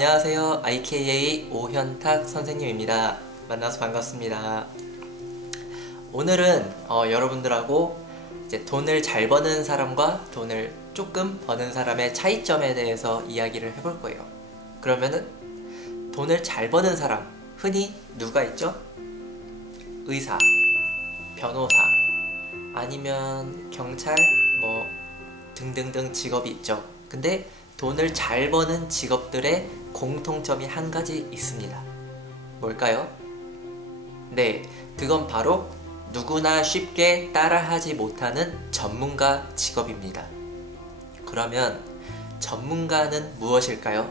안녕하세요. IKA 오현탁 선생님입니다. 만나서 반갑습니다. 오늘은 여러분들하고 이제 돈을 잘 버는 사람과 돈을 조금 버는 사람의 차이점에 대해서 이야기를 해볼 거예요. 그러면은 돈을 잘 버는 사람, 흔히 누가 있죠? 의사, 변호사, 아니면 경찰, 뭐 등등등 직업이 있죠. 근데 돈을 잘 버는 직업들의 공통점이 한 가지 있습니다. 뭘까요? 네, 그건 바로 누구나 쉽게 따라하지 못하는 전문가 직업입니다. 그러면 전문가는 무엇일까요?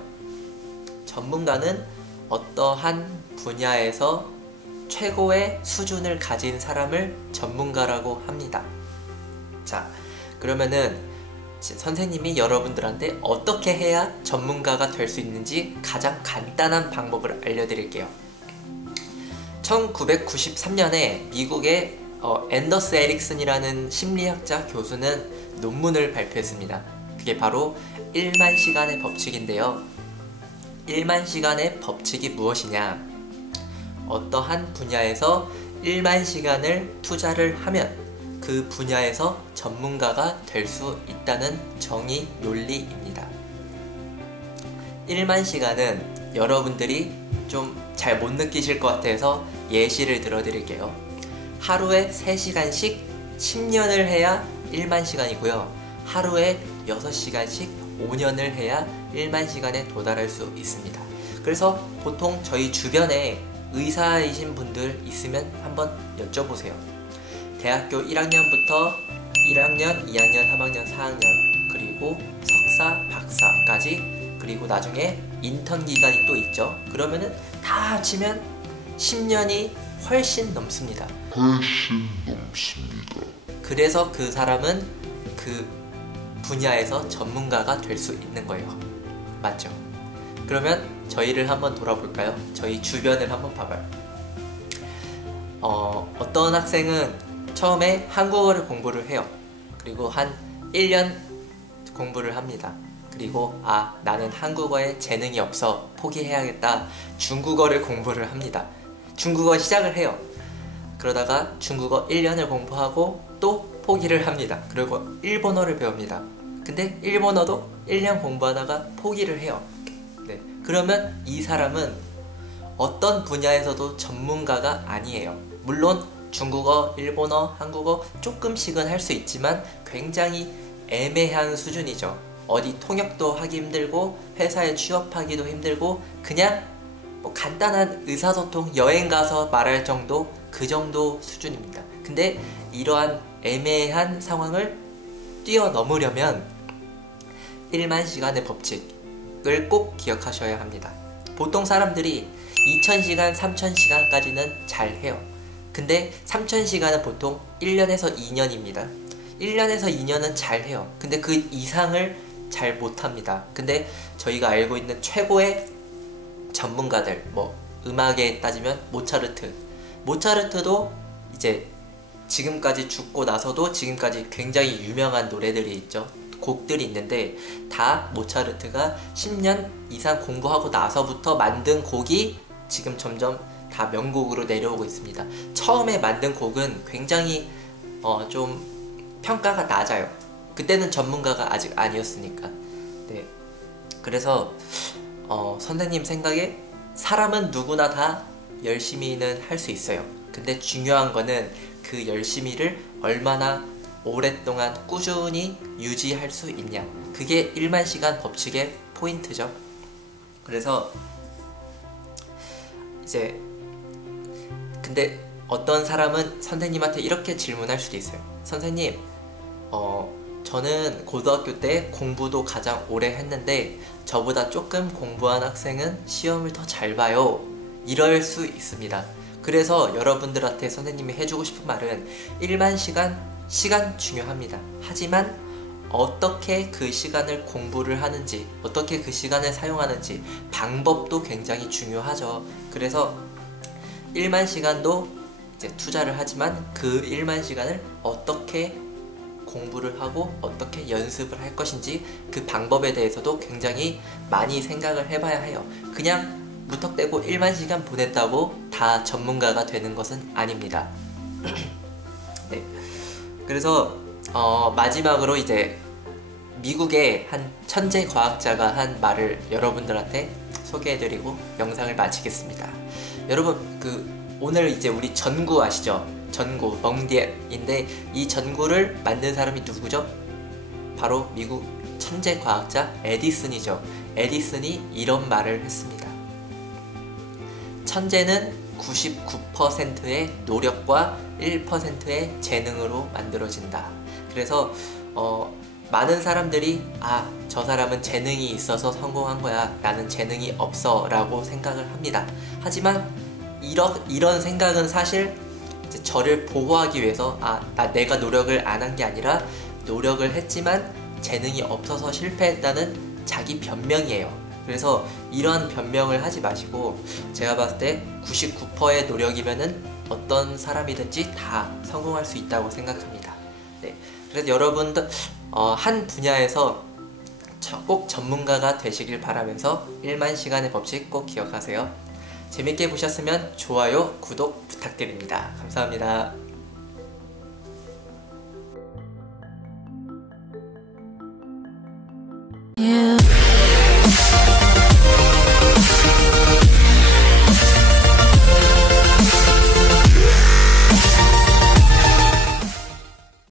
전문가는 어떠한 분야에서 최고의 수준을 가진 사람을 전문가라고 합니다. 자, 그러면은 선생님이 여러분들한테 어떻게 해야 전문가가 될 수 있는지 가장 간단한 방법을 알려드릴게요. 1993년에 미국의 앤더스 에릭슨이라는 심리학자 교수는 논문을 발표했습니다. 그게 바로 1만 시간의 법칙인데요. 1만 시간의 법칙이 무엇이냐? 어떠한 분야에서 1만 시간을 투자를 하면 그 분야에서 전문가가 될 수 있다는 정의 논리입니다. 1만 시간은 여러분들이 좀 잘 못 느끼실 것 같아서 예시를 들어드릴게요. 하루에 3시간씩 10년을 해야 1만 시간이고요. 하루에 6시간씩 5년을 해야 1만 시간에 도달할 수 있습니다. 그래서 보통 저희 주변에 의사이신 분들 있으면 한번 여쭤보세요. 대학교 1학년부터 1학년, 2학년, 3학년, 4학년, 그리고 석사, 박사까지, 그리고 나중에 인턴 기간이 또 있죠. 그러면은 다 합치면 10년이 훨씬 넘습니다. 그래서 그 사람은 그 분야에서 전문가가 될 수 있는 거예요. 맞죠? 그러면 저희를 한번 돌아볼까요? 저희 주변을 한번 봐봐요. 어떤 학생은 처음에 한국어를 공부를 해요. 그리고 한 1년 공부를 합니다. 그리고 나는 한국어에 재능이 없어 포기해야겠다. 중국어를 공부를 합니다. 중국어 시작을 해요. 그러다가 중국어 1년을 공부하고 또 포기를 합니다. 그리고 일본어를 배웁니다. 근데 일본어도 1년 공부하다가 포기를 해요. 네, 그러면 이 사람은 어떤 분야에서도 전문가가 아니에요. 물론 중국어, 일본어, 한국어 조금씩은 할 수 있지만 굉장히 애매한 수준이죠. 어디 통역도 하기 힘들고 회사에 취업하기도 힘들고 그냥 뭐 간단한 의사소통, 여행 가서 말할 정도, 그 정도 수준입니다. 근데 이러한 애매한 상황을 뛰어넘으려면 1만 시간의 법칙을 꼭 기억하셔야 합니다. 보통 사람들이 2000시간, 3000시간까지는 잘 해요. 근데 3000시간은 보통 1년에서 2년입니다. 1년에서 2년은 잘 해요. 근데 그 이상을 잘 못합니다. 근데 저희가 알고 있는 최고의 전문가들, 뭐 음악에 따지면 모차르트도 이제 지금까지 죽고 나서도 지금까지 굉장히 유명한 노래들이 있죠. 곡들이 있는데 다 모차르트가 10년 이상 공부하고 나서부터 만든 곡이 지금 점점 다 명곡으로 내려오고 있습니다. 처음에 만든 곡은 굉장히 좀 평가가 낮아요. 그때는 전문가가 아직 아니었으니까. 네, 그래서 선생님 생각에 사람은 누구나 다 열심히는 할 수 있어요. 근데 중요한 거는 그 열심히를 얼마나 오랫동안 꾸준히 유지할 수 있냐, 그게 1만 시간 법칙의 포인트죠. 그래서 이제 근데 어떤 사람은 선생님한테 이렇게 질문할 수도 있어요. 선생님, 저는 고등학교 때 공부도 가장 오래 했는데 저보다 조금 공부한 학생은 시험을 더 잘 봐요. 이럴 수 있습니다. 그래서 여러분들한테 선생님이 해주고 싶은 말은 1만 시간 중요합니다. 하지만 어떻게 그 시간을 공부를 하는지, 어떻게 그 시간을 사용하는지 방법도 굉장히 중요하죠. 그래서 1만 시간도 이제 투자를 하지만 그 1만 시간을 어떻게 공부를 하고 어떻게 연습을 할 것인지 그 방법에 대해서도 굉장히 많이 생각을 해봐야 해요. 그냥 무턱대고 1만 시간 보냈다고 다 전문가가 되는 것은 아닙니다. 네. 그래서 마지막으로 이제 미국의 한 천재 과학자가 한 말을 여러분들한테 소개해드리고 영상을 마치겠습니다. 여러분, 오늘 이제 우리 전구 아시죠? 전구, 멍디앱인데 이 전구를 만든 사람이 누구죠? 바로 미국 천재 과학자 에디슨이죠. 에디슨이 이런 말을 했습니다. 천재는 99%의 노력과 1%의 재능으로 만들어진다. 그래서 많은 사람들이 저 사람은 재능이 있어서 성공한 거야, 나는 재능이 없어 라고 생각을 합니다. 하지만 이런 생각은 사실 이제 저를 보호하기 위해서 내가 노력을 안 한 게 아니라 노력을 했지만 재능이 없어서 실패했다는 자기 변명이에요. 그래서 이런 변명을 하지 마시고, 제가 봤을 때 99%의 노력이면은 어떤 사람이든지 다 성공할 수 있다고 생각합니다. 네. 그래서 여러분들 한 분야에서 꼭 전문가가 되시길 바라면서 1만 시간의 법칙 꼭 기억하세요. 재밌게 보셨으면 좋아요, 구독 부탁드립니다. 감사합니다.